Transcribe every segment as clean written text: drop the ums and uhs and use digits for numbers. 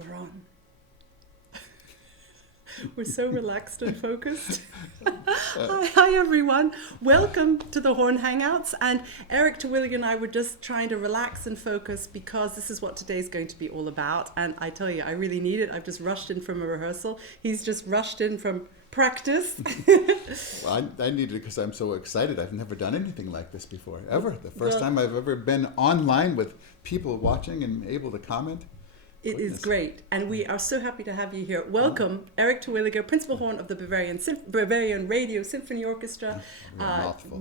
We're on. We're so relaxed and focused. Hi everyone. Welcome to the Horn Hangouts. And Eric Terwilliger and I were just trying to relax and focus because this is what today's going to be all about. And I tell you, I really need it. I've just rushed in from a rehearsal. He's just rushed in from practice. Well, I need it because I'm so excited. I've never done anything like this before, ever. The first time I've ever been online with people watching and able to comment. It is great, and we are so happy to have you here. Welcome, Eric Terwilliger, Principal Horn of the Bavarian Radio Symphony Orchestra,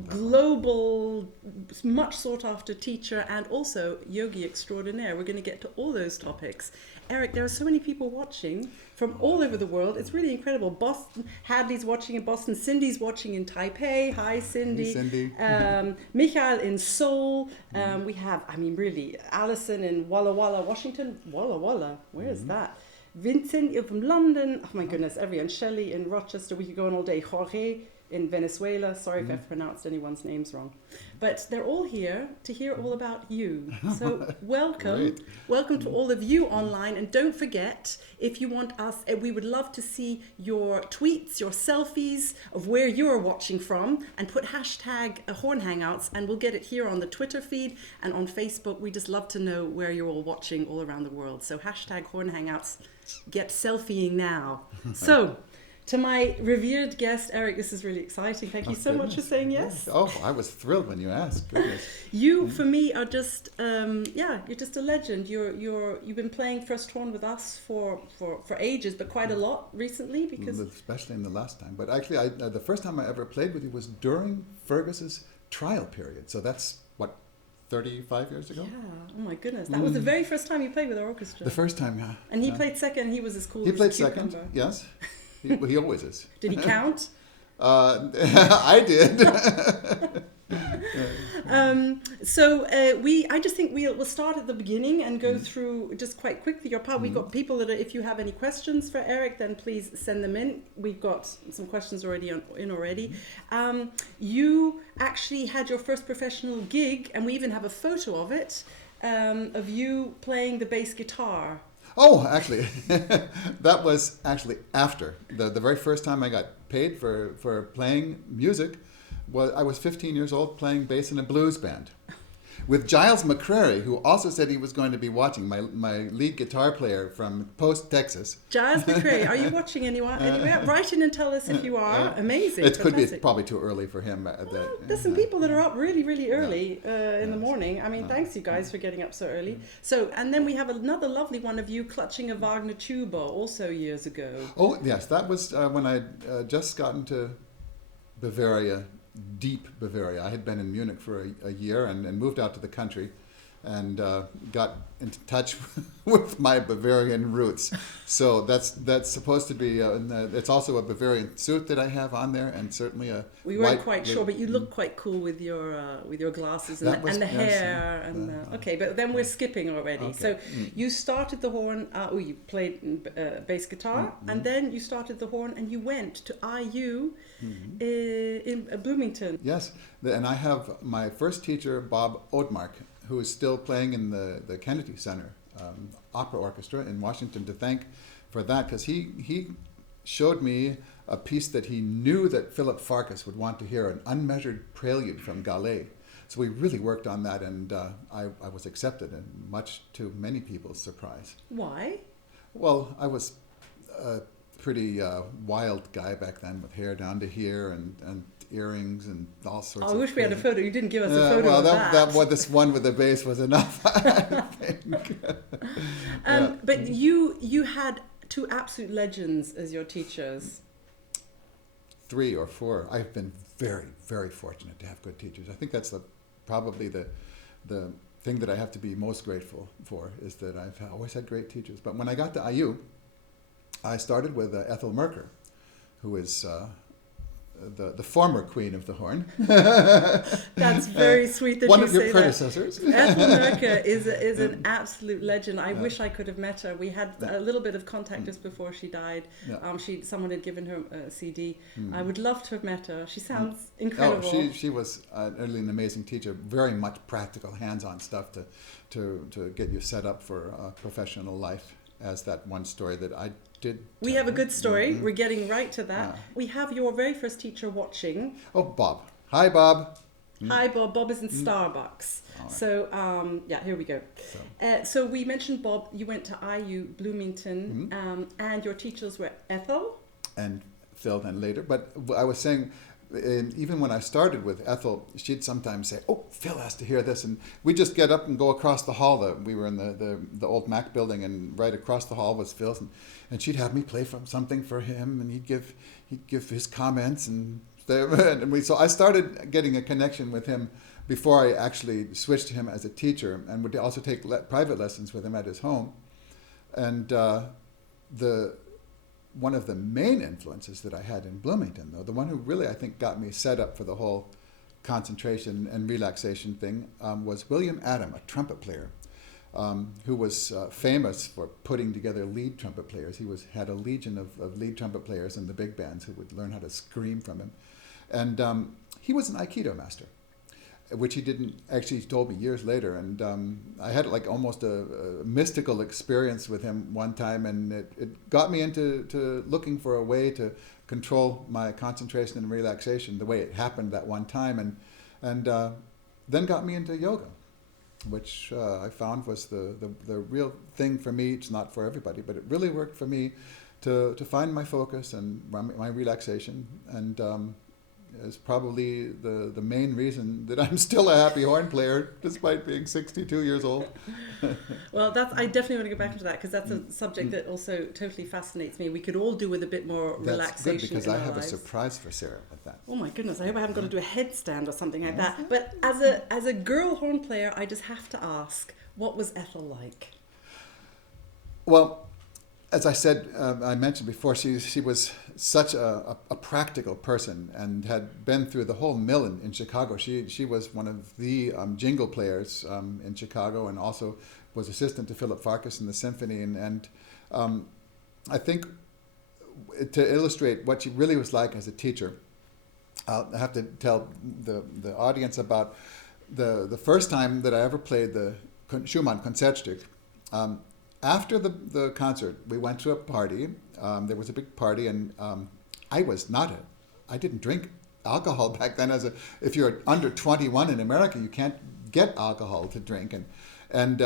global, much sought after teacher, and also yogi extraordinaire. We're going to get to all those topics. Eric, there are so many people watching from all over the world. It's really incredible. Boston, Hadley's watching in Boston. Cindy's watching in Taipei. Hi, Cindy. Hey, Cindy. Michael in Seoul. We have, really, Alison in Walla Walla, Washington. Walla Walla, where is that? Vincent from London. Oh my goodness, everyone. Shelley in Rochester. We could go on all day. Jorge in Venezuela. Sorry if I've pronounced anyone's names wrong. But they're all here to hear all about you. So welcome. Welcome to all of you online. And don't forget, if you want us, we would love to see your tweets, your selfies of where you're watching from, and put hashtag Horn Hangouts, and we'll get it here on the Twitter feed and on Facebook. We just love to know where you're all watching all around the world. So hashtag Horn Hangouts, get selfieing now. So, to my revered guest, Eric, this is really exciting. Thank you so much for saying yes. Oh, I was thrilled when you asked. Goodness. You, for me, are just, you're just a legend. You've been playing first horn with us for ages, but quite a lot recently because... Especially in the last time. But actually, the first time I ever played with you was during Fergus's trial period. So that's, 35 years ago? Yeah, oh my goodness. That was the very first time you played with our orchestra. The first time, yeah. And he played second, he was as cool as a cucumber. He played second, yes. He always is. Did he count? I did. I just think we'll start at the beginning and go through just quite quickly your part. We've got people that if you have any questions for Eric, then please send them in. We've got some questions already. You actually had your first professional gig, and we even have a photo of it, of you playing the bass guitar. Oh, actually, that was actually after. The very first time I got paid for playing music, I was 15 years old playing bass in a blues band with Giles McCrary, who also said he was going to be watching, my lead guitar player from Post, Texas. Giles McCrary, are you watching anyone? Write in and tell us if you are. Amazing. It could be probably too early for him. There's some people that are up really, really early in the morning. Thanks you guys for getting up so early. So, and then we have another lovely one of you clutching a Wagner tuba also years ago. Oh, yes. That was when I just gotten to Bavaria. Deep Bavaria. I had been in Munich for a year and moved out to the country and got into touch with my Bavarian roots. So that's supposed to be, it's also a Bavarian suit that I have on there, and certainly a We weren't quite sure, but you look quite cool with your glasses and the hair. Okay, but then we're skipping already. Okay. So you started the horn, you played bass guitar, and then you started the horn and you went to IU in Bloomington. Yes, and I have my first teacher, Bob Odemark, who is still playing in the Kennedy Center Opera Orchestra in Washington, to thank for that, because he showed me a piece that he knew that Philip Farkas would want to hear, an unmeasured prelude from Gallet. So we really worked on that, and I was accepted, and much to many people's surprise. Why? Well, I was a pretty wild guy back then, with hair down to here and earrings and all sorts of... I wish we had a photo. You didn't give us a photo of that. This one with the bass was enough, I think. But you had two absolute legends as your teachers. 3 or 4. I've been very, very fortunate to have good teachers. I think that's probably the thing that I have to be most grateful for, is that I've always had great teachers. But when I got to IU, I started with Ethel Merker, who is the former queen of the horn. That's very sweet that you say that. One of your predecessors. Ethel Merker is an absolute legend. I wish I could have met her. We had a little bit of contact just before she died. Yeah. Someone had given her a CD. I would love to have met her. She sounds incredible. Oh, she was really an amazing teacher. Very much practical, hands-on stuff to get you set up for professional life. as that one story that I did. We have a good story. We're getting right to that. Yeah. We have your very first teacher watching. Oh, Bob. Hi, Bob. Hi, Bob. Bob is in Starbucks. Right. So, here we go. So we mentioned, Bob, you went to IU Bloomington, and your teachers were Ethel. And Phil then later. But I was saying, even when I started with Ethel, she'd sometimes say, "Oh, Phil has to hear this," and we'd just get up and go across the hall. We were in the old Mac building, and right across the hall was Phil's, and she'd have me play something for him, and he'd give his comments, so I started getting a connection with him before I actually switched to him as a teacher, and would also take private lessons with him at his home, and one of the main influences that I had in Bloomington, though, the one who really, I think, got me set up for the whole concentration and relaxation thing, was William Adam, a trumpet player, who was famous for putting together lead trumpet players. He had a legion of lead trumpet players in the big bands who would learn how to scream from him. And he was an Aikido master, which he didn't actually, he told me years later. And I had like almost a mystical experience with him one time, and it got me into looking for a way to control my concentration and relaxation the way it happened that one time, and then got me into yoga, which I found was the real thing for me. It's not for everybody, but it really worked for me to find my focus and my relaxation, and is probably the main reason that I'm still a happy horn player despite being 62 years old. Well, I definitely want to go back into that, because that's a subject that also totally fascinates me. We could all do with a bit more relaxation. That's good, because in I our have lives. a surprise for Sarah with that. Oh my goodness, I hope I haven't got to do a headstand or something like that. But as a girl horn player, I just have to ask, what was Ethel like? Well, as I said, I mentioned before, she was such a practical person and had been through the whole mill in Chicago. She was one of the jingle players in Chicago, and also was assistant to Philip Farkas in the symphony. And I think to illustrate what she really was like as a teacher, I'll have to tell the audience about the first time that I ever played the Schumann Concertstück. After the concert, we went to a party. There was a big party, and I didn't drink alcohol back then. If you're under 21 in America, you can't get alcohol to drink. And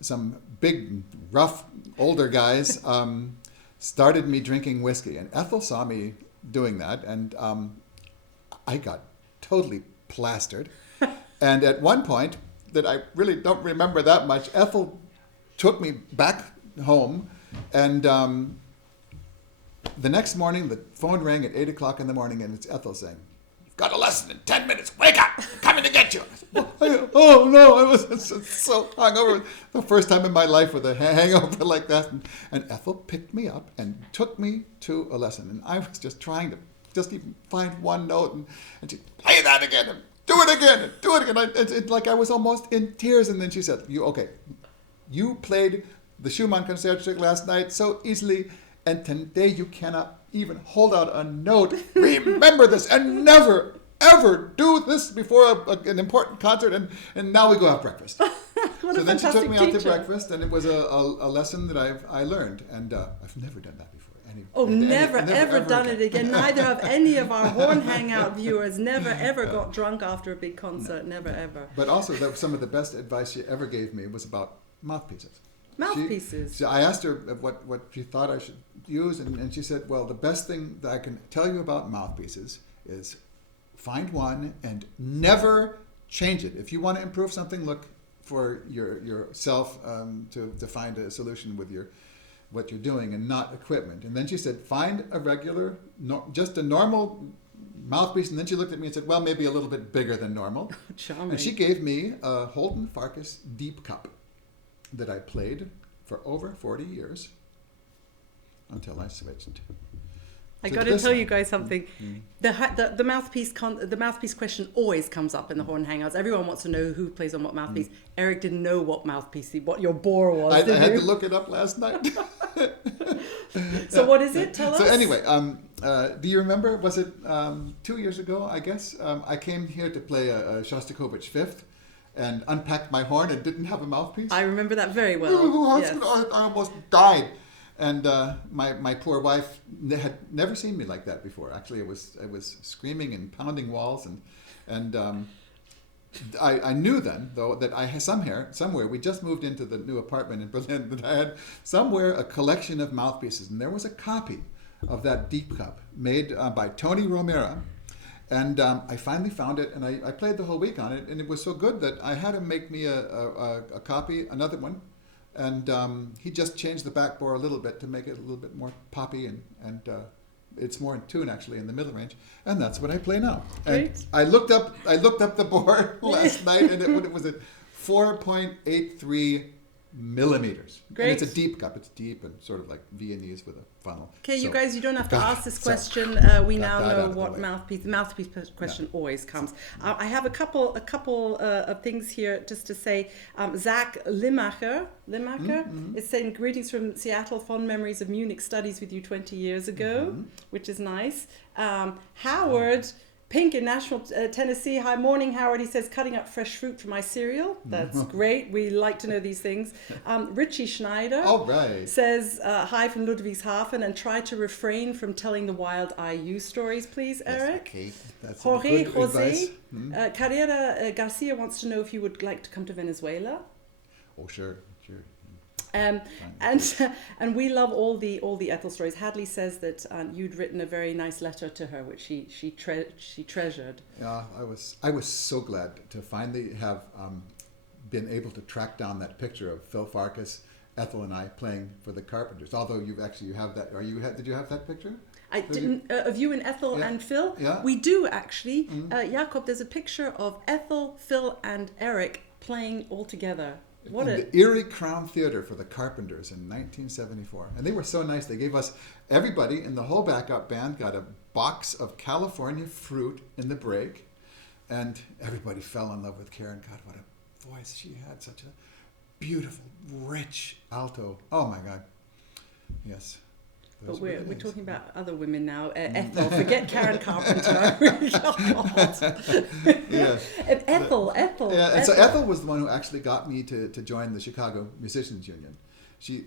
some big, rough, older guys started me drinking whiskey. And Ethel saw me doing that, and I got totally plastered. And at one point, that I really don't remember that much, Ethel took me back home, and the next morning the phone rang at 8 o'clock in the morning, and it's Ethel saying, "You've got a lesson in 10 minutes, wake up, I'm coming to get you." Oh no, I was so hungover. The first time in my life with a hangover like that. And Ethel picked me up and took me to a lesson, and I was just trying to just even find one note, and she, "Play that again, and do it again, and do it again." It's like I was almost in tears, and then she said, "You played the Schumann Concertstück last night so easily, and today you cannot even hold out a note. Remember this, and never, ever do this before an important concert, and now we go have breakfast." So then she took me out to breakfast, and it was a lesson that I learned, and I've never done that before. Never ever done it again. Neither have any of our Horn Hangout viewers. Never ever got drunk after a big concert. No. Never ever. But also, some of the best advice she ever gave me was about mouthpieces. Mouthpieces. I asked her what she thought I should use, and she said, "Well, the best thing that I can tell you about mouthpieces is find one and never change it. If you want to improve something, look for yourself to find a solution with what you're doing, and not equipment." And then she said, "Find a regular, just a normal mouthpiece." And then she looked at me and said, "Well, maybe a little bit bigger than normal." Charming. And she gave me a Holden Farkas Deep Cup that I played for over 40 years until I switched. I got to tell you guys something. The mouthpiece question always comes up in the Horn Hangouts. Everyone wants to know who plays on what mouthpiece. Eric didn't know what what your bore was. I had to look it up last night. So what is it? Tell us. So anyway, do you remember? Was it 2 years ago? I guess I came here to play a Shostakovich Fifth, and unpacked my horn and didn't have a mouthpiece. I remember that very well. Yes. I almost died. And my poor wife had never seen me like that before. Actually, I was screaming and pounding walls, and I knew then, though, that I had somewhere, we just moved into the new apartment in Berlin, that I had somewhere a collection of mouthpieces, and there was a copy of that deep cup made by Tony Romero. And I finally found it, and I played the whole week on it, and it was so good that I had him make me a copy, another one. And he just changed the back bore a little bit to make it a little bit more poppy, and it's more in tune actually in the middle range, and that's what I play now. Great. And I looked up the bore last night, and it was at 4.83 millimeters. Great. And it's a deep cup. It's deep and sort of like Viennese with a funnel. Okay, you guys, you don't have to ask this question. We now know what mouthpiece. The mouthpiece question always comes. I have a couple of things here just to say. Zach Limacher is saying greetings from Seattle. Fond memories of Munich studies with you 20 years ago, which is nice. Howard. Pink in Nashville, Tennessee. Hi, morning, Howard. He says, cutting up fresh fruit for my cereal. That's great. We like to know these things. Richie Schneider says, hi from Ludwigshafen, and try to refrain from telling the wild IU stories, please, Eric. Okay. That's Jorge good Jose. advice. Carrera Garcia wants to know if you would like to come to Venezuela. Oh, sure. And we love all the Ethel stories. Hadley says that you'd written a very nice letter to her, which she treasured. Yeah, I was so glad to finally have been able to track down that picture of Phil Farkas, Ethel, and I playing for the Carpenters. Although you have that. Did you have that picture? I didn't of you and Ethel and Phil. Yeah. We do actually. Jakob, there's a picture of Ethel, Phil, and Eric playing all together. The Erie Crown Theater for the Carpenters in 1974. And they were so nice. They gave us, everybody in the whole backup band got a box of California fruit in the break. And everybody fell in love with Karen. God, what a voice she had. Such a beautiful, rich alto. Oh, my God. Yes. But we're talking about other women now. Ethel, forget Karen Carpenter. Yes. Ethel. Yeah, and so Ethel was the one who actually got me to join the Chicago Musicians Union. She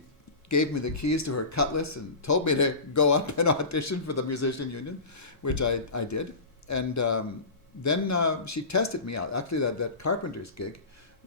gave me the keys to her cutlass and told me to go up and audition for the Musician Union, which I did. And then she tested me out. Actually, that Carpenters gig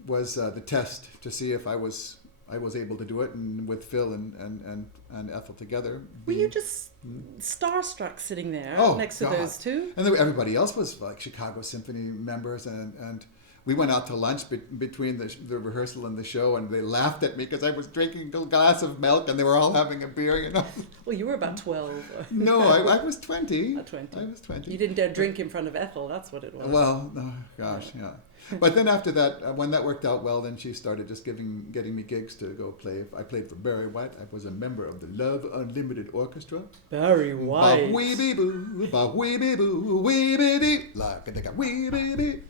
was the test to see if I was able to do it, and with Phil and Ethel together. Were you just starstruck sitting there next to those two? And then everybody else was like Chicago Symphony members, and we went out to lunch between the rehearsal and the show, and they laughed at me because I was drinking a glass of milk and they were all having a beer, you know. Well, you were about 12. No, I was 20. 20. I was 20. You didn't dare drink in front of Ethel, that's what it was. Well, oh, gosh, yeah. But then after that, when that worked out well, then she started just getting me gigs to go play. I played for Barry White. I was a member of the Love Unlimited Orchestra. Barry White. Wee bee boo, ba wee bee boo, wee bee dee, like a wee bee bee.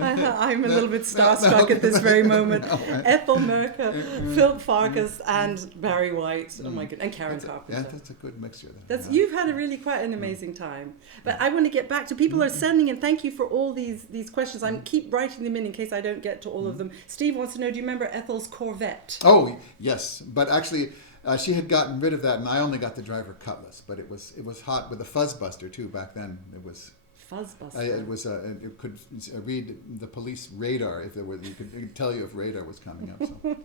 I'm a little bit starstruck at this very moment. Ethel Merker, Phil Farkas, and Barry White. Oh my goodness, and Karen Carpenter. Yeah, that's a good mixture. There. You've had quite an amazing time. But I want to get back to people are sending, and thank you for all these questions. I keep writing them in case I don't get to all of them. Steve wants to know, do you remember Ethel's Corvette? Oh yes, but actually. She had gotten rid of that, and I only got to drive her Cutlass. But it was hot with a fuzzbuster too back then. It was. Fuzzbuster. It could read the police radar if there was. It could tell you if radar was coming up. So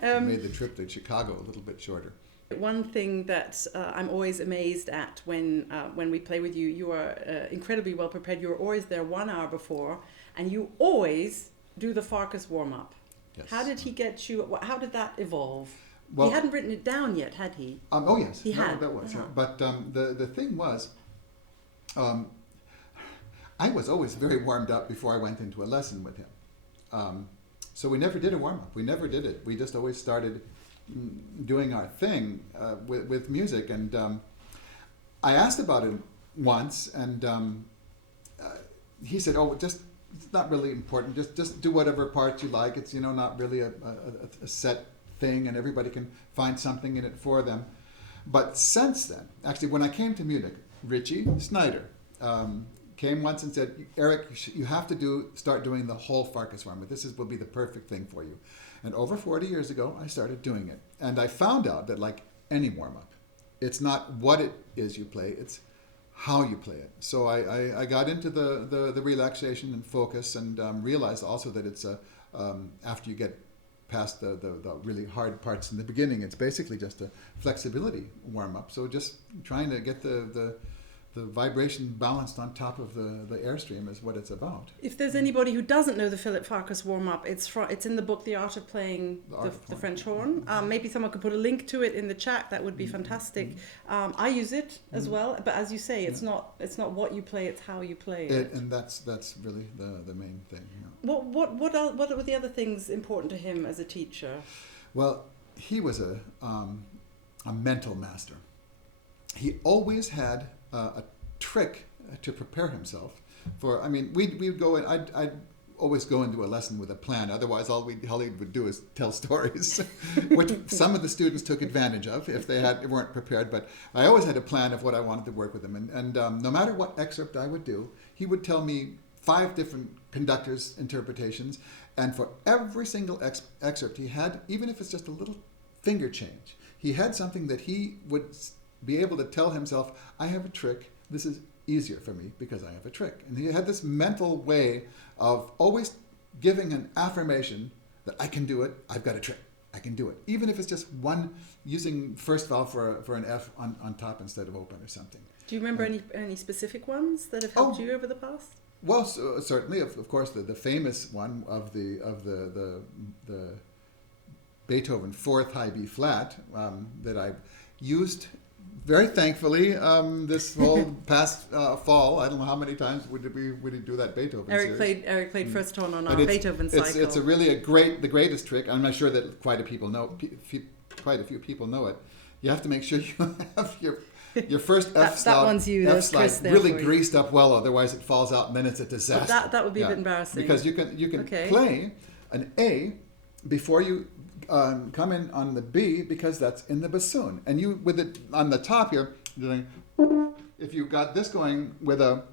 it made the trip to Chicago a little bit shorter. One thing that I'm always amazed at when we play with you, you are incredibly well prepared. You're always there 1 hour before, and you always do the Farkas warm up. Yes. How did he get you? How did that evolve? Well, he hadn't written it down yet, had he? Oh yes, he had. That was. Yeah. But the thing was. I was always very warmed up before I went into a lesson with him. So we never did a warm-up. We never did it. We just always started doing our thing with music. And I asked about it once, and he said, "Oh, it's not really important. Just do whatever part you like. It's not really a set thing, and everybody can find something in it for them." But since then, actually, when I came to Munich, Richie Schneider came once and said, Eric, you have to start doing the whole Farkas warm-up. Will be the perfect thing for you. And over 40 years ago, I started doing it. And I found out that like any warm-up, it's not what it is you play, it's how you play it. So I got into the relaxation and focus, and realized also that it's after you get past the really hard parts in the beginning, it's basically just a flexibility warm-up. So just trying to get the vibration balanced on top of the airstream is what it's about. If there's anybody who doesn't know the Philip Farkas warm-up, it's in the book The Art of Playing the French Horn. Maybe someone could put a link to it in the chat. That would be fantastic. I use it as well, but as you say, it's not what you play, it's how you play it. And that's really the main thing. Yeah. What were the other things important to him as a teacher? Well, he was a mental master. He always had a trick to prepare himself for. I mean, we'd go in. I'd always go into a lesson with a plan. Otherwise, all he would do is tell stories, which some of the students took advantage of if they weren't prepared. But I always had a plan of what I wanted to work with him, and no matter what excerpt I would do, he would tell me 5 different conductors' interpretations, and for every single excerpt he had, even if it's just a little finger change, he had something that he would be able to tell himself, I have a trick, this is easier for me because I have a trick. And he had this mental way of always giving an affirmation that I can do it, I've got a trick, I can do it. Even if it's just one, using first vowel for an F on top instead of open or something. Do you remember any specific ones that have helped you over the past? Well, certainly, of course, the famous one of the Beethoven 4th high B flat that I used very thankfully this whole past fall. I don't know how many times would we do that Beethoven series. Eric played first tone on our Beethoven cycle. It's the greatest trick. I'm not sure that quite a few people know it. You have to make sure you have your first F slide really greased up well, otherwise it falls out and then it's a disaster. That would be a bit embarrassing. Because you can play an A before you come in on the B, because that's in the bassoon. And you, with it on the top here, doing, if you got this going with a,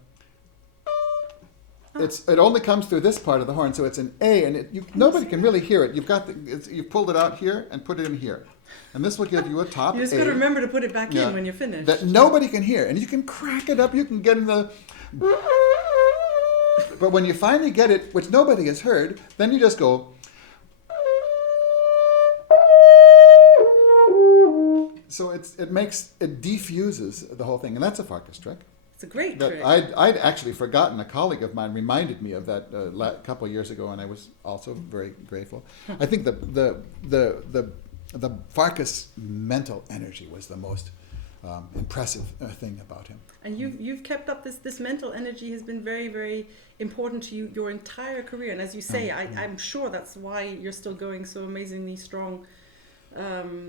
it only comes through this part of the horn, so it's an A, and nobody can really hear it. You've pulled it out here and put it in here. And this will give you a top A. You just got to remember to put it back in when you're finished. That nobody can hear. And you can crack it up, you can get in the... But when you finally get it, which nobody has heard, then you just go... So it diffuses the whole thing, and that's a Farkas trick. It's a great trick. I'd actually forgotten. A colleague of mine reminded me of that a couple of years ago, and I was also very grateful. I think the Farkas mental energy was the most impressive thing about him. And you've kept up this mental energy has been very, very important to you your entire career. And as you say, I'm sure that's why you're still going so amazingly strong.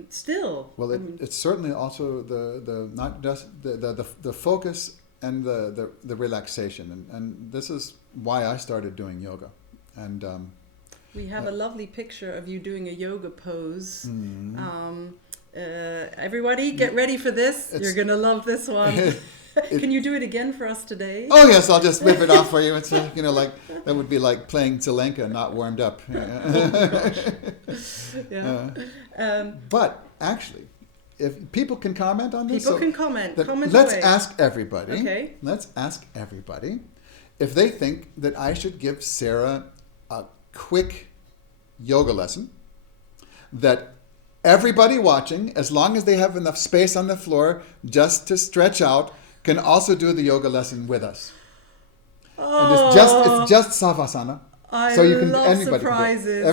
Still. Well, it's certainly also the not just the focus and the relaxation, and this is why I started doing yoga. And we have a lovely picture of you doing a yoga pose. Everybody, get ready for this. You're gonna love this one. Can you do it again for us today? Oh yes, I'll just whip it off for you. It's like that would be like playing Zelenka not warmed up. Oh my gosh. Yeah. But actually, if people can comment on this, can comment. Let's ask everybody. Okay. Let's ask everybody if they think that I should give Sarah a quick yoga lesson that everybody watching, as long as they have enough space on the floor just to stretch out, can also do the yoga lesson with us. Oh, and it's just savasana. I so you can, love anybody surprises.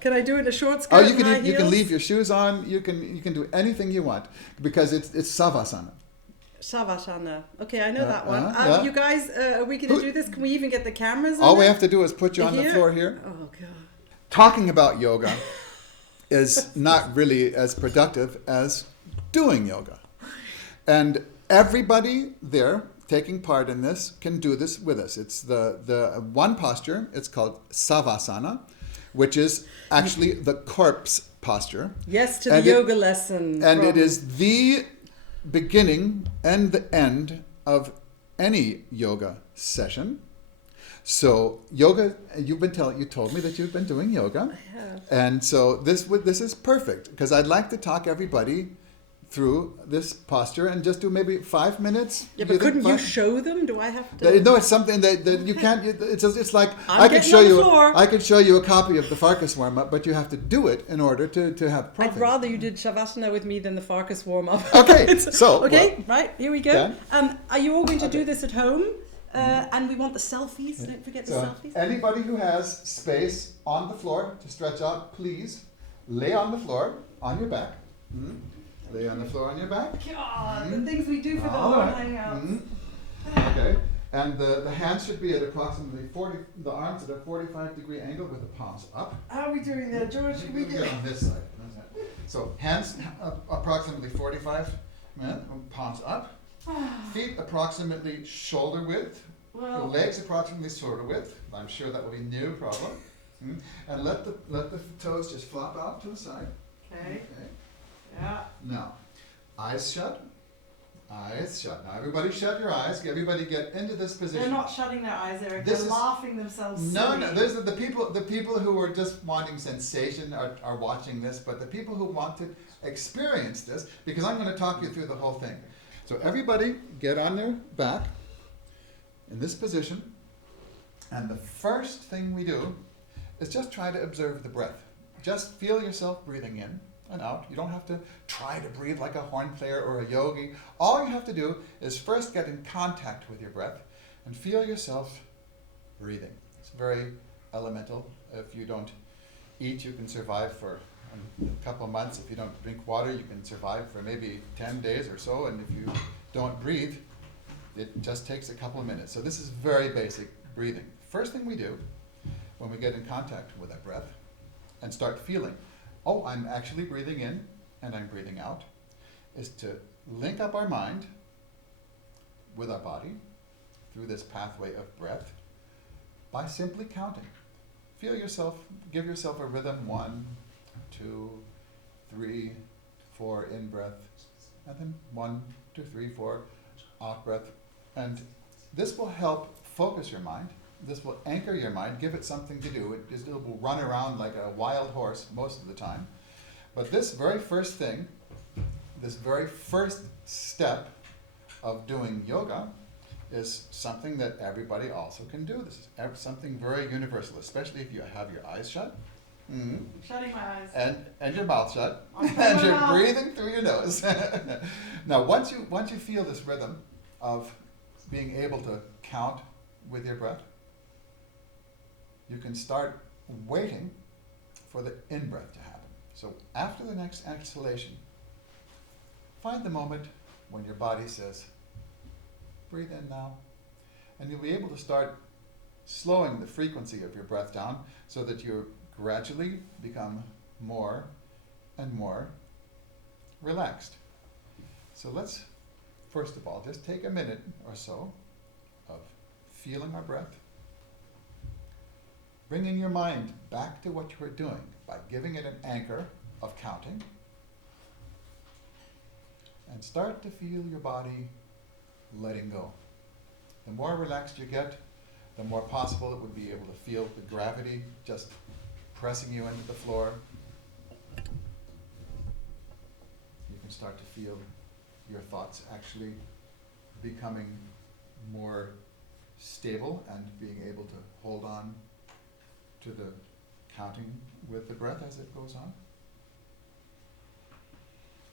Can I do it in a short skirt? Oh, you can leave your shoes on. You can do anything you want because it's savasana. Savasana. Okay, I know that one. You guys, are we going to do this? Can we even get the cameras on? All we have to do is put you on the floor here. Oh God. Talking about yoga is not really as productive as doing yoga, and everybody there taking part in this can do this with us. It's the one posture. It's called savasana, which is actually the corpse posture. Yes, to the yoga lesson. And it is the beginning and the end of any yoga session. So yoga, you told me that you've been doing yoga. I have. And so this is perfect, because I'd like to talk everybody through this posture and just do maybe 5 minutes. Yeah, but couldn't you show them? Do I have to? No, it's something that you can't. It's like I could show you. floor. I could show you a copy of the Farkas warm-up, but you have to do it in order to have profit. I'd rather you did Shavasana with me than the Farkas warm-up. Okay, so okay, right, here we go. Yeah. Are you all going to do this at home? And we want the selfies. Don't forget the selfies. Anybody who has space on the floor to stretch out, please lay on the floor on your back. Lay on the floor on your back. God, the things we do for the Horn Hangout. Okay, and the hands should be at approximately 40. The arms at a 45-degree angle with the palms up. How are we doing there, George? Can we get on this side? So hands approximately 45. Palms up. Feet approximately shoulder width. The legs approximately shoulder width. I'm sure that will be no problem. And let the toes just flop out to the side. Okay. Yeah. Now, eyes shut. Eyes shut. Now, everybody shut your eyes. Everybody get into this position. They're not shutting their eyes, Eric. They're laughing themselves. No. There's the people who are just wanting sensation are watching this, but the people who want to experience this, because I'm going to talk you through the whole thing. So everybody get on their back in this position, and the first thing we do is just try to observe the breath. Just feel yourself breathing in and out. You don't have to try to breathe like a horn player or a yogi. All you have to do is first get in contact with your breath and feel yourself breathing. It's very elemental. If you don't eat, you can survive for a couple of months. If you don't drink water, you can survive for maybe 10 days or so. And if you don't breathe, it just takes a couple of minutes. So this is very basic breathing. First thing we do when we get in contact with that breath and start feeling, oh, I'm actually breathing in and I'm breathing out, is to link up our mind with our body through this pathway of breath by simply counting. Feel yourself, give yourself a rhythm, 1, 2, 3, 4 in breath, and then 1, 2, 3, 4 out breath. And this will help focus your mind. This will anchor your mind, give it something to do. It will run around like a wild horse most of the time. But this very first thing, this very first step of doing yoga is something that everybody also can do. This is something very universal, especially if you have your eyes shut. Shutting my eyes. And your mouth shut. And you're breathing through your nose. Now, once you feel this rhythm of being able to count with your breath, you can start waiting for the in-breath to happen. So after the next exhalation, find the moment when your body says, breathe in now. And you'll be able to start slowing the frequency of your breath down so that you gradually become more and more relaxed. So let's, first of all, just take a minute or so of feeling our breath. Bringing your mind back to what you are doing by giving it an anchor of counting. And start to feel your body letting go. The more relaxed you get, the more possible it would be able to feel the gravity just pressing you into the floor. You can start to feel your thoughts actually becoming more stable and being able to hold on to the counting with the breath as it goes on.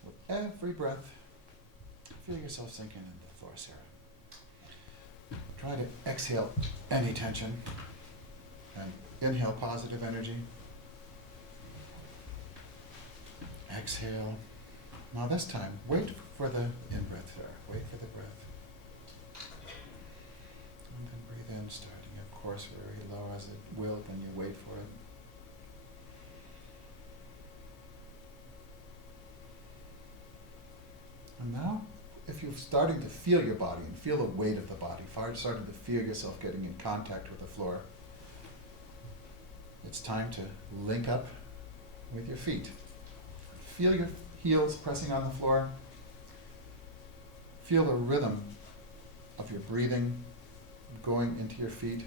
With every breath, feel yourself sinking into the floor, Sarah. Try to exhale any tension and inhale positive energy. Exhale. Now this time, wait for the in-breath, Sarah. Wait for the breath. And then breathe in, starting, of course, very low as it will when you wait for it. And now, if you're starting to feel your body and feel the weight of the body, starting to feel yourself getting in contact with the floor, it's time to link up with your feet. Feel your heels pressing on the floor. Feel the rhythm of your breathing going into your feet.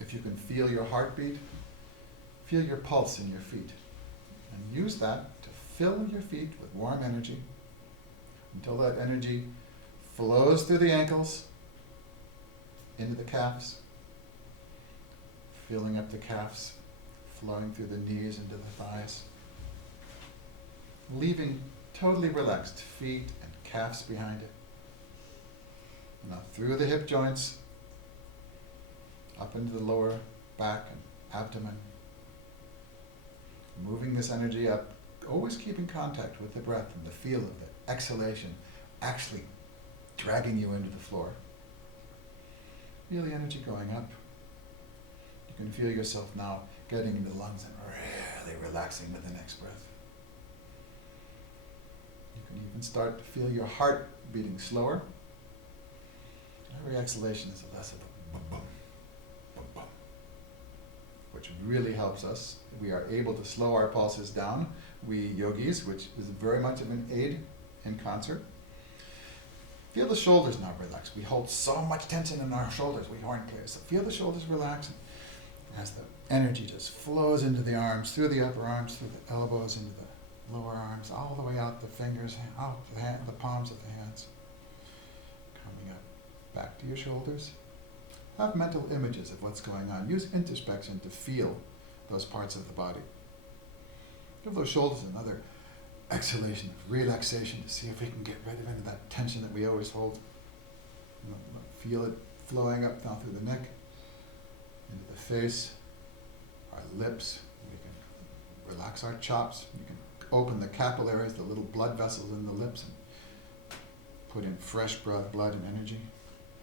If you can feel your heartbeat, feel your pulse in your feet. And use that to fill your feet with warm energy until that energy flows through the ankles, into the calves, filling up the calves, flowing through the knees into the thighs, leaving totally relaxed feet and calves behind it. Now through the hip joints, up into the lower back and abdomen, moving this energy up, always keeping contact with the breath and the feel of the exhalation actually dragging you into the floor. Feel the energy going up. You can feel yourself now getting into the lungs and really relaxing with the next breath. You can even start to feel your heart beating slower. Every exhalation is less of a boom, boom, boom, boom, which really helps us. We are able to slow our pulses down, we yogis, which is very much of an aid in concert. Feel the shoulders now relax. We hold so much tension in our shoulders, we horn players. So feel the shoulders relax as the energy just flows into the arms, through the upper arms, through the elbows, into the lower arms, all the way out the fingers, out the palms of the hands. Coming up, back to your shoulders. Have mental images of what's going on. Use introspection to feel those parts of the body. Give those shoulders another exhalation of relaxation to see if we can get rid of any of that tension that we always hold. Feel it flowing up down through the neck, into the face, our lips. We can relax our chops. We can open the capillaries, the little blood vessels in the lips, and put in fresh blood and energy.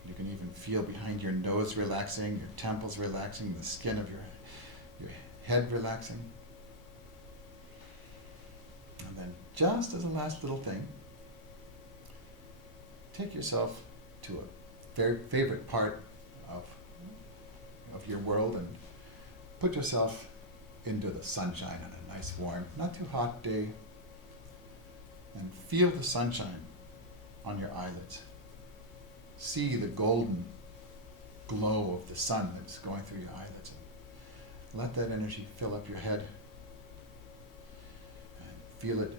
You can even feel behind your nose relaxing, your temples relaxing, the skin of your head relaxing. And then just as a last little thing, take yourself to a very favorite part of your world and put yourself into the sunshine on a nice warm, not too hot day, and feel the sunshine on your eyelids. See the golden glow of the sun that's going through your eyelids. And let that energy fill up your head. And feel it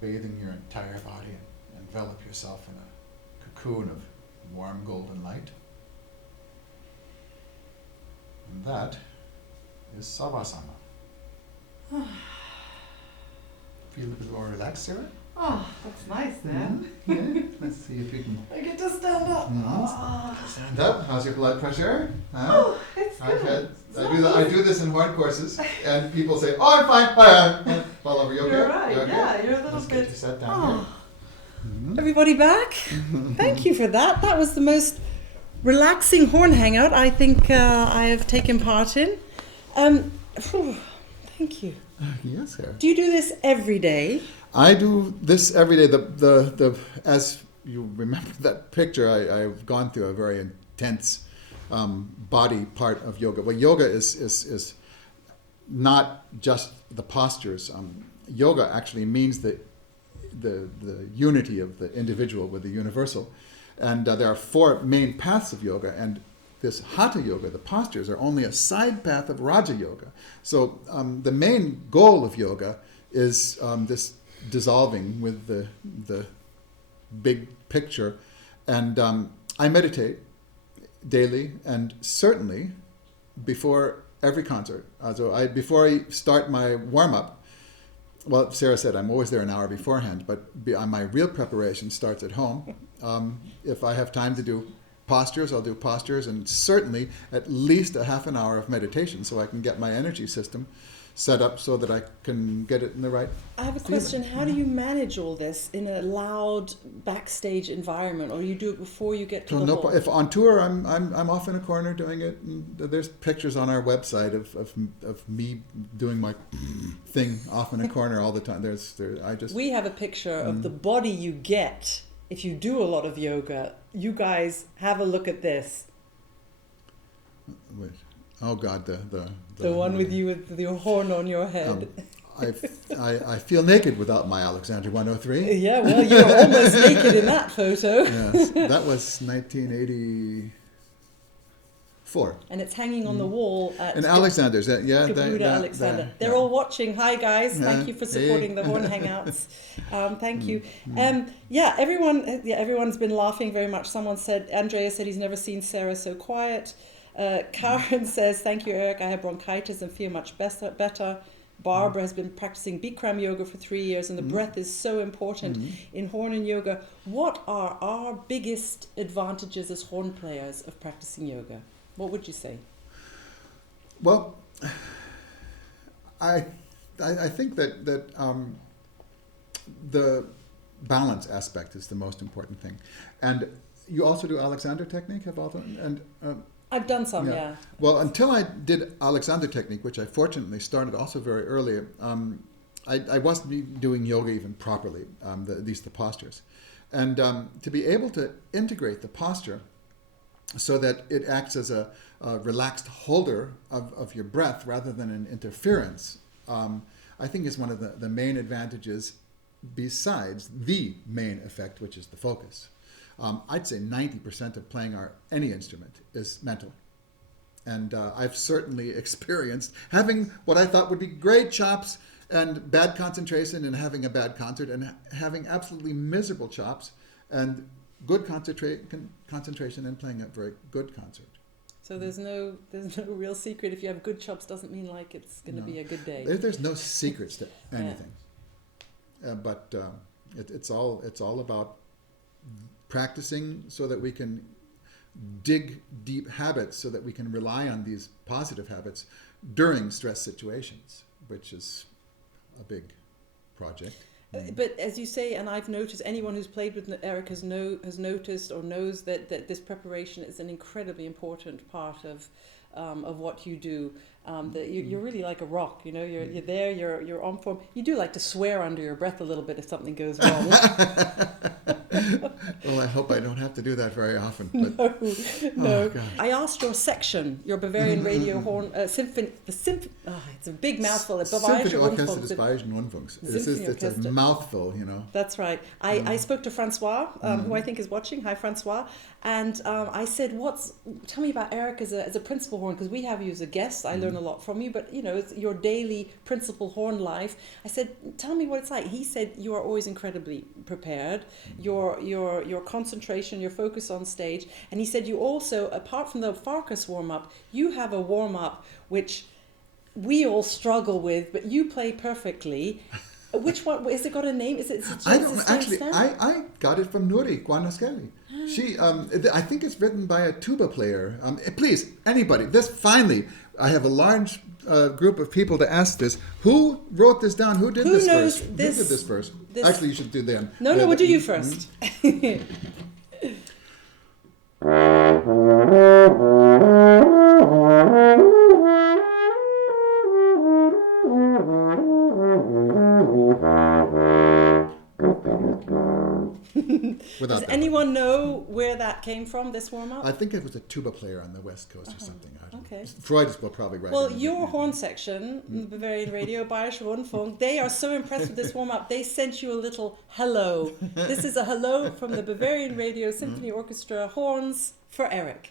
bathing your entire body and envelop yourself in a cocoon of warm golden light. And that is Savasana. Feel a bit more relaxed, Sarah? Oh, that's nice then. Yeah. Let's see if we can. I get to stand up. Stand up. How's your blood pressure? Oh, it's good. I do this in horn courses, and people say, "Oh, I'm fine." Fall over. You okay? You're right. You okay? Yeah, you're a little Let's bit. get you set down here. Everybody back? Thank you for that. That was the most relaxing horn hangout I think I have taken part in. Thank you. Yes, Sarah. Do you do this every day? I do this every day. The as you remember that picture, I've gone through a very intense body part of yoga. Well, yoga is not just the postures. Yoga actually means the unity of the individual with the universal. And there are four main paths of yoga, and this Hatha yoga, the postures, are only a side path of Raja yoga. So the main goal of yoga is this dissolving with the big picture. And I meditate daily, and certainly before every concert. Before I start my warm-up, well, Sarah said I'm always there an hour beforehand, but my real preparation starts at home. If I have time to do postures, I'll do postures, and certainly at least a half an hour of meditation so I can get my energy system set up so that I can get it in the right I have a question. How do you manage all this in a loud backstage environment, or you do it before you get to the hall? If on tour, I'm off in a corner doing it. And there's pictures on our website of me doing my thing off in a corner all the time. We have a picture of the body you get if you do a lot of yoga. You guys have a look at this. Wait. Oh God, the one with you with your horn on your head. I feel naked without my Alexander 103. Yeah, well, you're almost naked in that photo. Yes, that was 1980. 4. And it's hanging on the wall at And Alexander's, Alexander. They're all watching. Hi guys, thank you for supporting the Horn Hangouts. Thank you. Everyone's been laughing very much. Someone said, Andrea said he's never seen Sarah so quiet. Karen says, thank you, Eric. I have bronchitis and feel much better. Barbara has been practicing Bikram yoga for 3 years, and the breath is so important in horn and yoga. What are our biggest advantages as horn players of practicing yoga? What would you say? Well, I think that the balance aspect is the most important thing, and you also do Alexander technique, I've done some, yeah. Well, until I did Alexander technique, which I fortunately started also very early, I wasn't doing yoga even properly, at least the postures. And to be able to integrate the posture so that it acts as a relaxed holder of your breath rather than an interference, I think is one of the main advantages besides the main effect, which is the focus. I'd say 90% of playing any instrument is mental. And I've certainly experienced having what I thought would be great chops and bad concentration and having a bad concert, and having absolutely miserable chops and good concentration and playing a very good concert. So there's no real secret. If you have good chops, doesn't mean like it's going to be a good day. There's no secrets to anything. But it's all about practicing so that we can dig deep habits, so that we can rely on these positive habits during stress situations, which is a big project. But as you say, and I've noticed, anyone who's played with Eric has noticed or knows that this preparation is an incredibly important part of what you do. That you're really like a rock, you know. You're there. You're on form. You do like to swear under your breath a little bit if something goes wrong. Well, I hope I don't have to do that very often. But no. Oh, I asked your section, your Bavarian Radio Horn Symphony. It's a big mouthful. Symphony Orchestra des Bayerischen Rundfunks. It's a mouthful, you know. That's right. I spoke to Francois, who I think is watching. Hi, Francois. And I said, tell me about Eric as a principal horn, because we have you as a guest. I learn a lot from you, but you know, it's your daily principal horn life. I said, tell me what it's like. He said, you are always incredibly prepared. Your concentration, your focus on stage. And he said, you also, apart from the Farkas warm-up, you have a warm-up which we all struggle with, but you play perfectly. Which one? Is it got a name? Is it? I don't actually. I got it from Nuri Guanaskeli. She, I think it's written by a tuba player. Please, anybody. Finally, I have a large group of people to ask this. Who wrote this down? Who did this first? Who did this first? Actually, you should do them. No, we'll do you first. Does anyone know where that came from, this warm-up? I think it was a tuba player on the West Coast or something. Okay. Freud will probably write. Well, your horn section, Bavarian Radio, Bayerische Rundfunk, they are so impressed with this warm-up, they sent you a little hello. This is a hello from the Bavarian Radio Symphony Orchestra horns for Eric.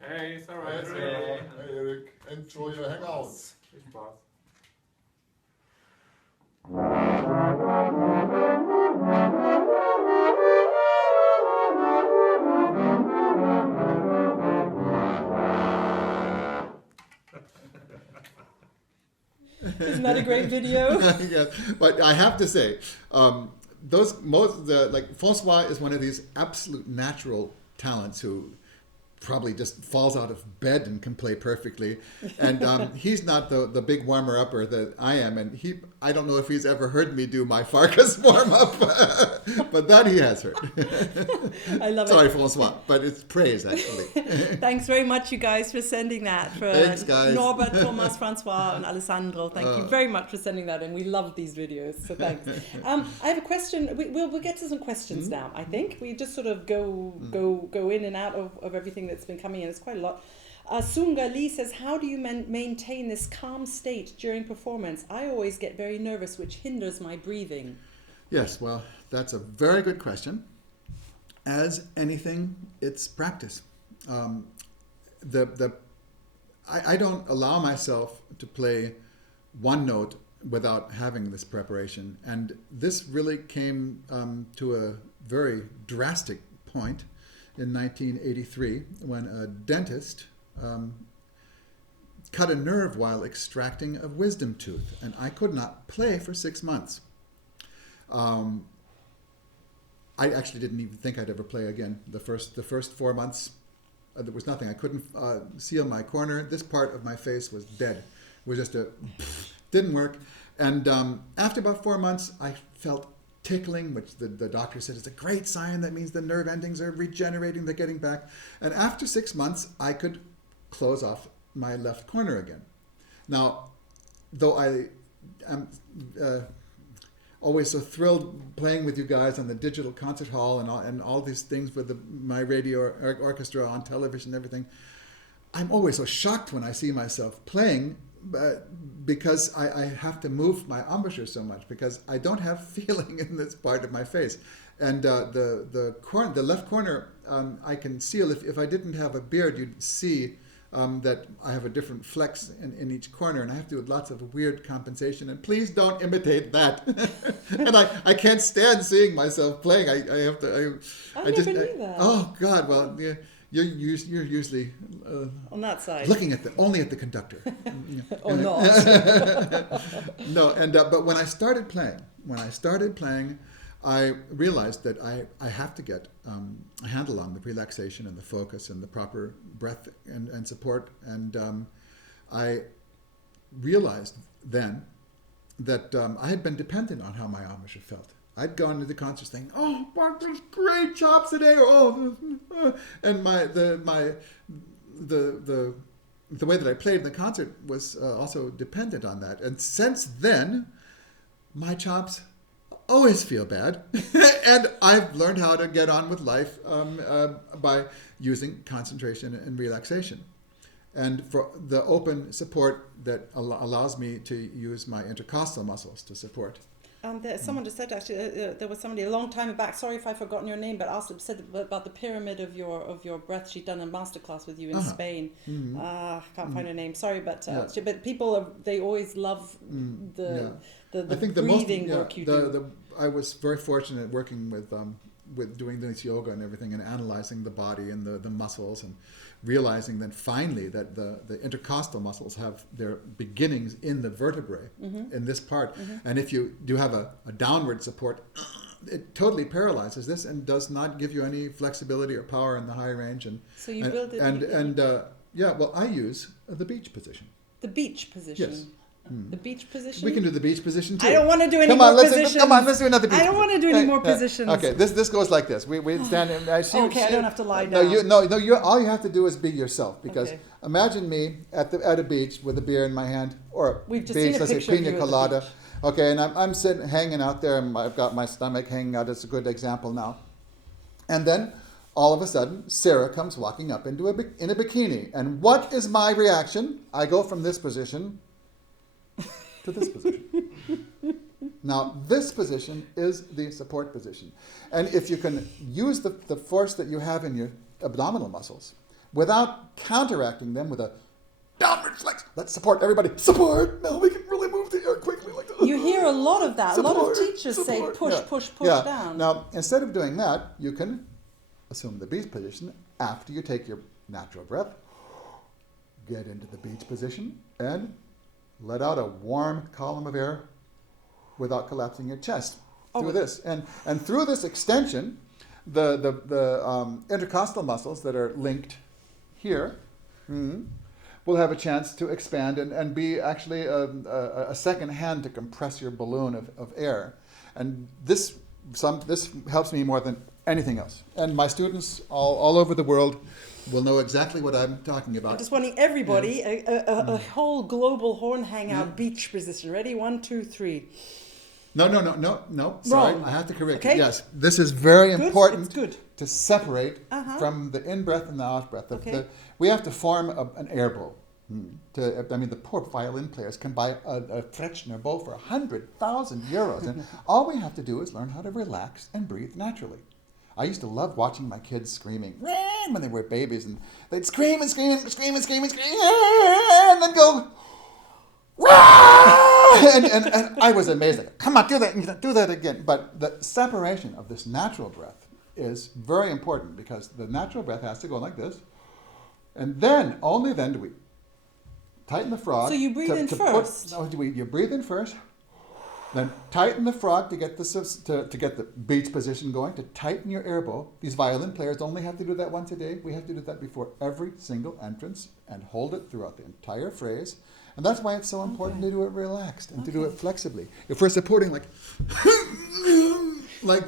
Hey, Sarah. Hey, Eric. Enjoy your Hangouts. Viel Spaß. Isn't that a great video? Yes, but I have to say, Francois is one of these absolute natural talents who probably just falls out of bed and can play perfectly, and he's not the big warmer upper that I am, and I don't know if he's ever heard me do my Farkas warm up, but that he has heard. I love Sorry, it. Francois, but it's praise actually. Thanks very much, you guys, for sending that. Thanks, guys. Norbert, Thomas, Francois, and Alessandro. Thank you very much for sending that in. We love these videos, so thanks. I have a question. We'll get to some questions now. I think we just sort of go in and out of everything that's been coming in. It's quite a lot. Sunga Lee says, how do you maintain this calm state during performance? I always get very nervous, which hinders my breathing. Yes, well, that's a very good question. As anything, it's practice. I don't allow myself to play one note without having this preparation. And this really came to a very drastic point in 1983 when a dentist cut a nerve while extracting a wisdom tooth, and I could not play for 6 months. I actually didn't even think I'd ever play again. The first 4 months, there was nothing. I couldn't seal my corner. This part of my face was dead. It was just didn't work. And after about 4 months, I felt tickling, which the doctor said is a great sign. That means the nerve endings are regenerating, they're getting back. And after 6 months, I could close off my left corner again. Now, though I am always so thrilled playing with you guys on the digital concert hall and all these things with my radio orchestra on television and everything, I'm always so shocked when I see myself playing because I have to move my embouchure so much because I don't have feeling in this part of my face. And the left corner, I can seal. If I didn't have a beard, you'd see that I have a different flex in each corner, and I have to do lots of weird compensation. And please don't imitate that. And I can't stand seeing myself playing. I have to. I never knew that. Oh God! Well, yeah, you're usually on that side, looking only at the conductor. Or not. No, and but when I started playing, I realized that I have to get a handle on the relaxation and the focus and the proper breath and support. And I realized then that I had been dependent on how my embouchure felt. I'd gone to the concerts thinking, "Oh, Mark, there's great chops today," or and the way that I played in the concert was also dependent on that. And since then, my chops always feel bad, and I've learned how to get on with life by using concentration and relaxation, and for the open support that allows me to use my intercostal muscles to support. Someone just said actually there was somebody a long time back. Sorry if I've forgotten your name, but also said about the pyramid of your breath. She'd done a masterclass with you in Spain. Mm-hmm. I can't find her name. Sorry, but people they always love the breathing work you do. I was very fortunate working with doing this yoga and everything and analyzing the body and the muscles and realizing then finally that the intercostal muscles have their beginnings in the vertebrae in this part. And if you do have a downward support, it totally paralyzes this and does not give you any flexibility or power in the high range. And so you build it. Well, I use the beach position. The beach position. Yes. The beach position? We can do the beach position too. I don't want to do any more positions. Come on, let's do another beach I don't want to do any more positions. Okay, this goes like this. We stand in. I don't have to lie down. No, all you have to do is be yourself. Because imagine me at a beach with a beer in my hand, or We've just beach, seen a let's say picture of pina you at the colada. beach. Okay, and I'm sitting, hanging out there, and I've got my stomach hanging out. It's a good example now. And then, all of a sudden, Sarah comes walking up in a bikini. And what is my reaction? I go from this position to this position. Now, this position is the support position. And if you can use the force that you have in your abdominal muscles without counteracting them with a downward flex, let's support everybody. Support! Now we can really move the air quickly like that. You hear a lot of that. Support, a lot of teachers say push, push down. Now, instead of doing that, you can assume the beach position after you take your natural breath, get into the beach position, and let out a warm column of air without collapsing your chest through this. And through this extension, the intercostal muscles that are linked here will have a chance to expand and be actually a second hand to compress your balloon of air. And this helps me more than anything else. And my students all over the world will know exactly what I'm talking about. I'm just wanting everybody, a whole global horn hangout beach position. Ready? 1, 2, 3. No. Sorry, Wrong. I have to correct Okay. you. Yes, this is very important It's good. to separate Uh-huh. from the in-breath and the out-breath. Okay. We have to form an air bow. The poor violin players can buy a Fretschner bow for 100,000 euros. And all we have to do is learn how to relax and breathe naturally. I used to love watching my kids screaming when they were babies. And they'd scream and scream and scream and scream and scream. And then go... and I was amazed. Like, come on, do that again. But the separation of this natural breath is very important because the natural breath has to go like this. And then, only then do we tighten the frog. So you breathe in first. You breathe in first, then tighten the frog to get the beach position going, to tighten your air bow. These violin players only have to do that once a day. We have to do that before every single entrance and hold it throughout the entire phrase. And that's why it's so important to do it relaxed and to do it flexibly. If we're supporting like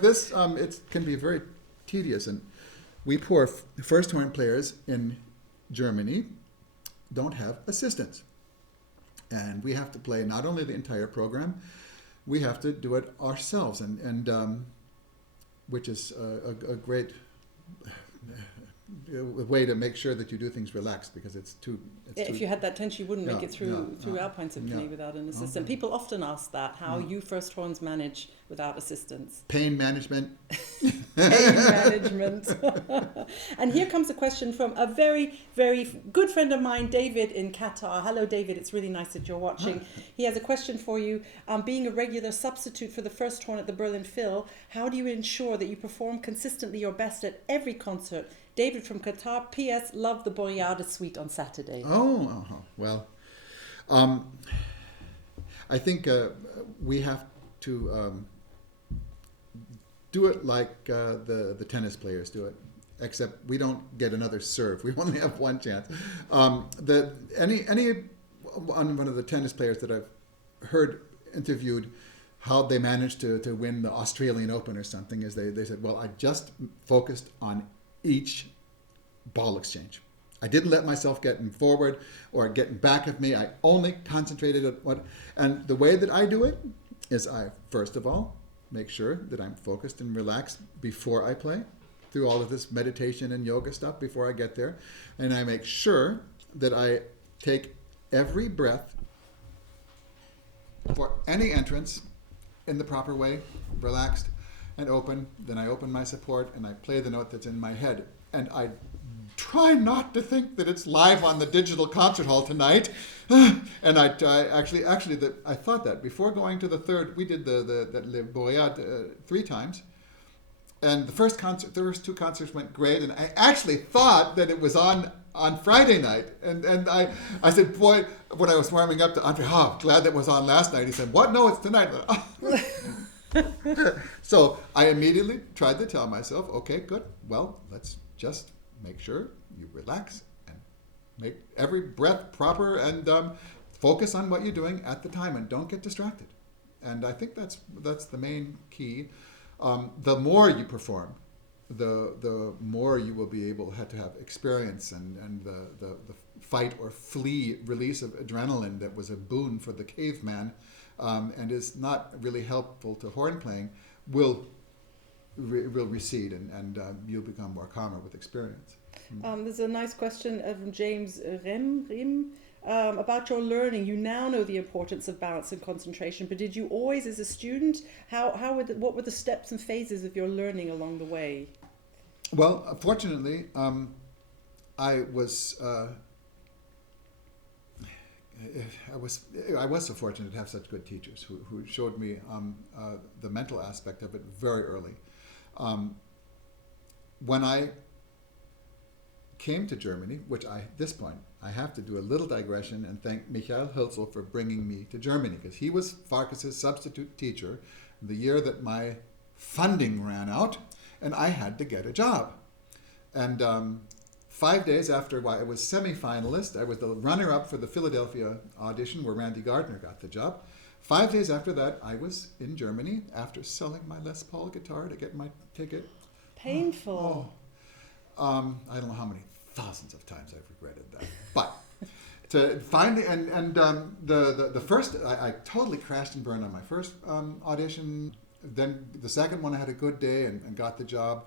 this, it can be very tedious. And we poor first horn players in Germany don't have assistants. And we have to play not only the entire program, we have to do it ourselves, and which is a great way to make sure that you do things relaxed, because if you had that tension, you wouldn't make it through Alpine Symphony No. without an assistant. People often ask that, how you first horns manage without assistance. Pain management. Pain management. And here comes a question from a very, very good friend of mine, David in Qatar. Hello, David. It's really nice that you're watching. He has a question for you. Being a regular substitute for the first horn at the Berlin Phil, how do you ensure that you perform consistently your best at every concert? David from Qatar. P.S. Love the Boreada suite on Saturday. Well, I think we have to do it like the tennis players do it, except we don't get another serve. We only have one chance. Any one of the tennis players that I've heard interviewed, how they managed to win the Australian Open or something, is they said, well, I just focused on each ball exchange. I didn't let myself getting forward or getting back of me. I only concentrated at and the way that I do it is I, first of all, make sure that I'm focused and relaxed before I play, through all of this meditation and yoga stuff before I get there. And I make sure that I take every breath for any entrance in the proper way, relaxed and open. Then I open my support and I play the note that's in my head. And I try not to think that it's live on the digital concert hall tonight. And I thought that before going to the third, we did the Le Boreade 3 times. And the first two concerts went great. And I actually thought that it was on Friday night. And I said, boy, when I was warming up to Andre, glad that was on last night. He said, what? No, it's tonight. So I immediately tried to tell myself, okay, good. Well, let's just make sure you relax and make every breath proper and focus on what you're doing at the time and don't get distracted. And I think that's the main key. The more you perform, the more you will be able to have experience and the fight or flee release of adrenaline that was a boon for the caveman and is not really helpful to horn playing will recede and you'll become more calmer with experience. There's a nice question from James Rem about your learning. You now know the importance of balance and concentration, but did you always, as a student, what were the steps and phases of your learning along the way? Well, fortunately, I was so fortunate to have such good teachers who showed me the mental aspect of it very early. When I came to Germany, which at this point I have to do a little digression and thank Michael Hölzel for bringing me to Germany, because he was Farkas' substitute teacher the year that my funding ran out and I had to get a job. And 5 days after I was semi-finalist, I was the runner-up for the Philadelphia audition where Randy Gardner got the job. 5 days after that, I was in Germany after selling my Les Paul guitar to get my ticket. Painful. I don't know how many thousands of times I've regretted that. But to finally the first I totally crashed and burned on my first audition. Then the second one I had a good day and got the job.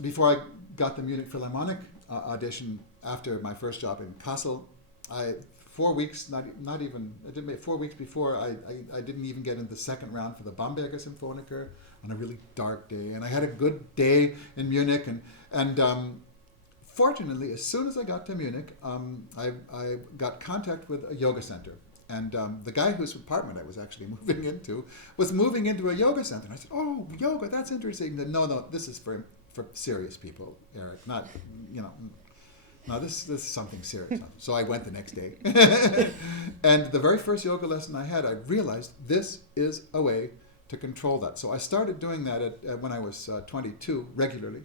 Before I got the Munich Philharmonic audition after my first job in Kassel, 4 weeks, not even, I did 4 weeks before, I didn't even get into the second round for the Bamberger Symphoniker on a really dark day. And I had a good day in Munich. And fortunately, as soon as I got to Munich, I got contact with a yoga center. And the guy whose apartment I was actually moving into was moving into a yoga center. And I said, oh, yoga, that's interesting. He said, no, this is for serious people, Eric, not, no, this is something serious. So I went the next day. And the very first yoga lesson I had, I realized this is a way to control that. So I started doing that when I was 22 regularly,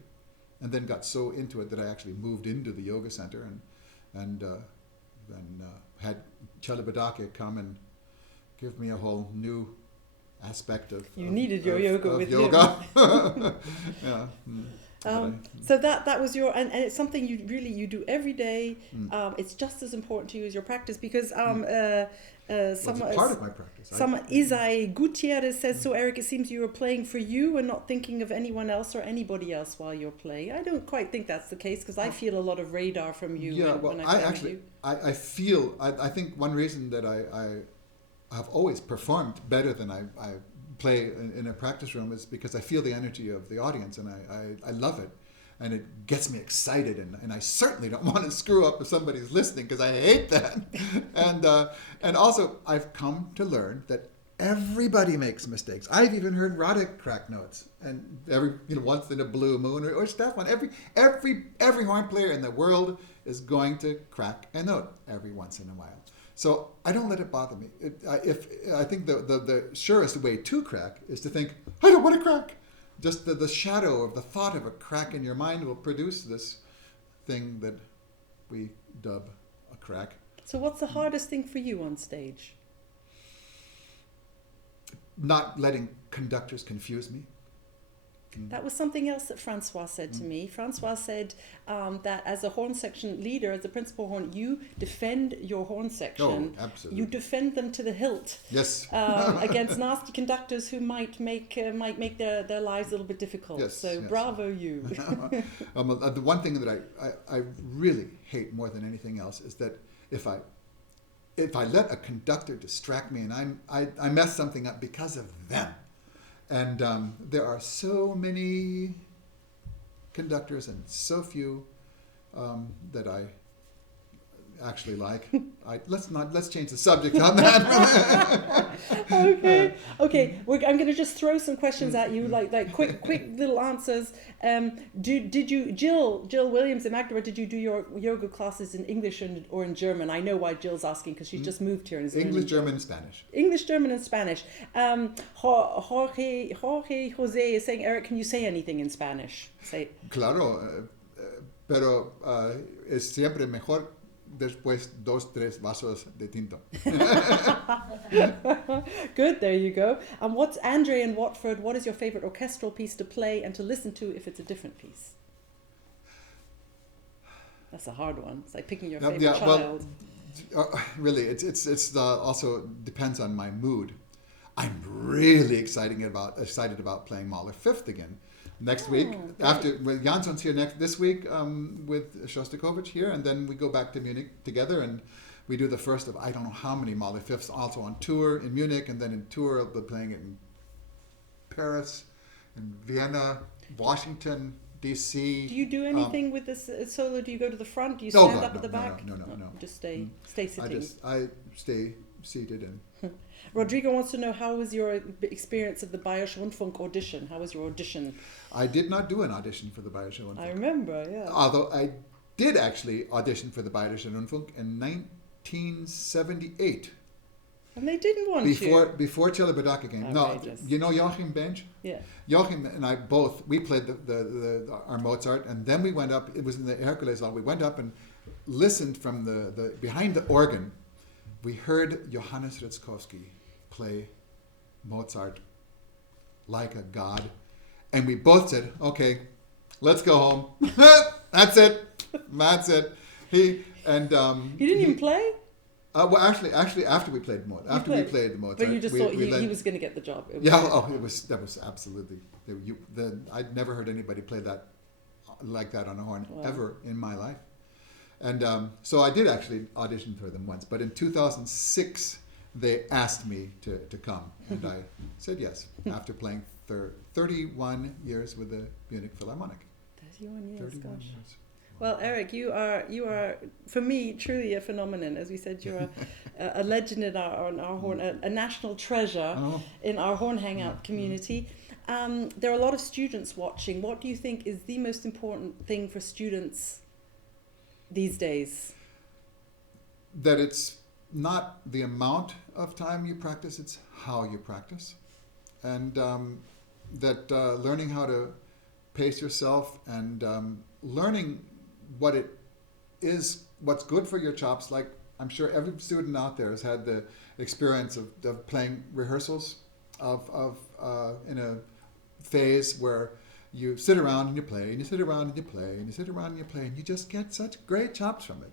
and then got so into it that I actually moved into the yoga center and then had Chela Badake come and give me a whole new aspect of needed your yoga with yoga. Yeah. So that was your, and it's something you do every day. It's just as important to you as your practice, because It's part of my practice. Isai Gutierrez says, so Eric, it seems you are playing for you and not thinking of anyone else or anybody else while you're playing. I don't quite think that's the case, because I feel a lot of radar from you. Yeah, when well, I play with you. I think one reason that I have always performed better than I play in a practice room is because I feel the energy of the audience, and I love it. And it gets me excited, and I certainly don't want to screw up if somebody's listening, because I hate that. And also, I've come to learn that everybody makes mistakes. I've even heard Radek crack notes, and once in a blue moon, or Stefan. Every horn player in the world is going to crack a note every once in a while. So I don't let it bother me. I think the surest way to crack is to think, I don't want to crack. Just the shadow of the thought of a crack in your mind will produce this thing that we dub a crack. So what's the hardest thing for you on stage? Not letting conductors confuse me. That was something else that Francois said to me. Francois said that as a horn section leader, as a principal horn, you defend your horn section. Oh, absolutely. You defend them to the hilt. Yes. Against nasty conductors who might make their lives a little bit difficult. Yes, so yes. bravo you. The one thing that I really hate more than anything else is that if I let a conductor distract me and I mess something up because of them. And there are so many conductors and so few that I actually like. Let's change the subject on that. Okay. I'm going to just throw some questions at you, like quick little answers. Did you, Jill Williams in Magdeburg, did you do your yoga classes in English or in German? I know why Jill's asking, because she's just moved here. And English, German, and Spanish. English, German, and Spanish. Jorge Jose is saying, Eric, can you say anything in Spanish? Say. Claro, pero es siempre mejor después 2-3 vasos de tinto. Good, there you go. And what's Andre in Watford? What is your favorite orchestral piece to play and to listen to if it's a different piece? That's a hard one. It's like picking your favorite child. Well, really, it's also depends on my mood. I'm really excited about playing Mahler Fifth again. Next week, after Jansson's here this week with Shostakovich here, and then we go back to Munich together, and we do the first of I don't know how many Mahler Fifths, also on tour in Munich, and then in tour I'll be playing it in Paris, in Vienna, Washington, D.C. Do you do anything with this solo? Do you go to the front? Do you stand up at the back? No. Just stay sitting. I stay seated and. Rodrigo wants to know, how was your experience of the Bayerische Rundfunk audition? How was your audition? I did not do an audition for the Bayerische Rundfunk. I remember, yeah. Although I did actually audition for the Bayerische Rundfunk in 1978. And they didn't want you. Before Chela Badake came. Outrageous. No, you know Joachim Bench? Yeah. Joachim and I both, we played our Mozart, and then we went up, it was in the Hercules Hall, we went up and listened from the behind the organ. We heard Johannes Rutkowski play Mozart like a god, and we both said, okay, let's go home. That's it. And you didn't even play? Well, actually, after we played Mozart, the Mozart, but you just thought he was going to get the job. That was absolutely. I'd never heard anybody play that like that on a horn ever in my life, and so I did actually audition for them once. But in 2006, they asked me to come, and I said yes after playing 31 years with the Munich Philharmonic. 31 years, 31 gosh. years. Well, Eric, you are for me truly a phenomenon. As we said, you're a legend in our horn, a national treasure in our Horn Hangout community. There are a lot of students watching. What do you think is the most important thing for students these days? That it's not the amount of time you practice, it's how you practice. And that learning how to pace yourself and learning what it is, what's good for your chops. Like, I'm sure every student out there has had the experience of playing rehearsals of in a phase where you sit around and you play, and you sit around and you play, and you sit around and you play, and you just get such great chops from it.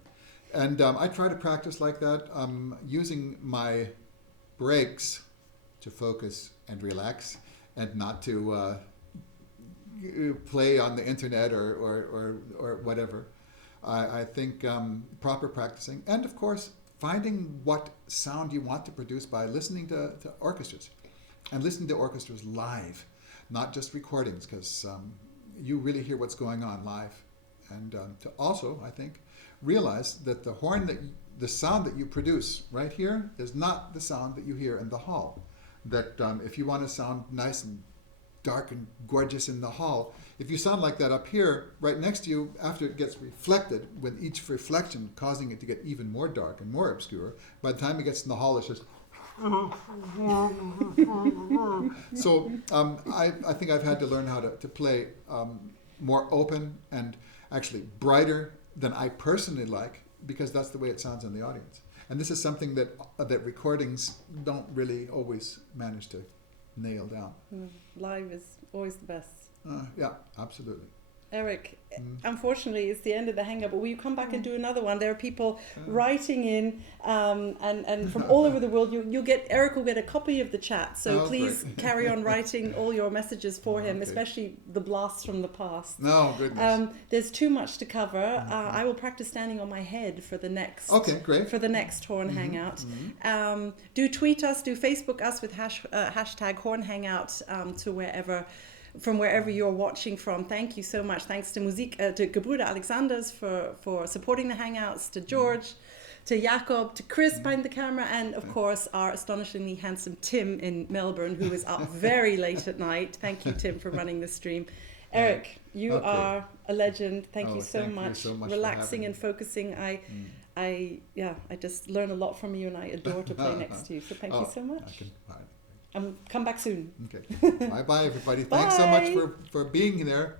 And I try to practice like that, using my breaks to focus and relax, and not to play on the internet or whatever. I think proper practicing, and of course finding what sound you want to produce by listening to orchestras, and listening to orchestras live, not just recordings, because you really hear what's going on live. And to also, I think, realize that the sound that you produce right here is not the sound that you hear in the hall. That if you want to sound nice and dark and gorgeous in the hall, if you sound like that up here, right next to you, after it gets reflected, with each reflection causing it to get even more dark and more obscure, by the time it gets in the hall, it's just... So I think I've had to learn how to play more open and actually brighter than I personally like, because that's the way it sounds in the audience. And this is something that recordings don't really always manage to nail down. Live is always the best. Yeah, absolutely. Eric, unfortunately, it's the end of the Hangout, but will you come back and do another one? There are people writing in, and from all over the world. Eric will get a copy of the chat, so please carry on writing all your messages for him, especially the blasts from the past. No, goodness. There's too much to cover. I will practice standing on my head for the next. Okay, great. For the next Horn Hangout. Do tweet us, do Facebook us with hashtag Horn Hangout from wherever you're watching from. Thank you so much. Thanks to to Gebrüder Alexanders for supporting the Hangouts, to George, to Jakob, to Chris behind the camera, and of course our astonishingly handsome Tim in Melbourne, who is up very late at night. Thank you, Tim, for running the stream. Eric, you are a legend. Thank you so much. Relaxing and focusing. I just learn a lot from you, and I adore to play next to you. So thank you so much. And come back soon. Okay. Bye-bye, everybody. Thanks so much for being there.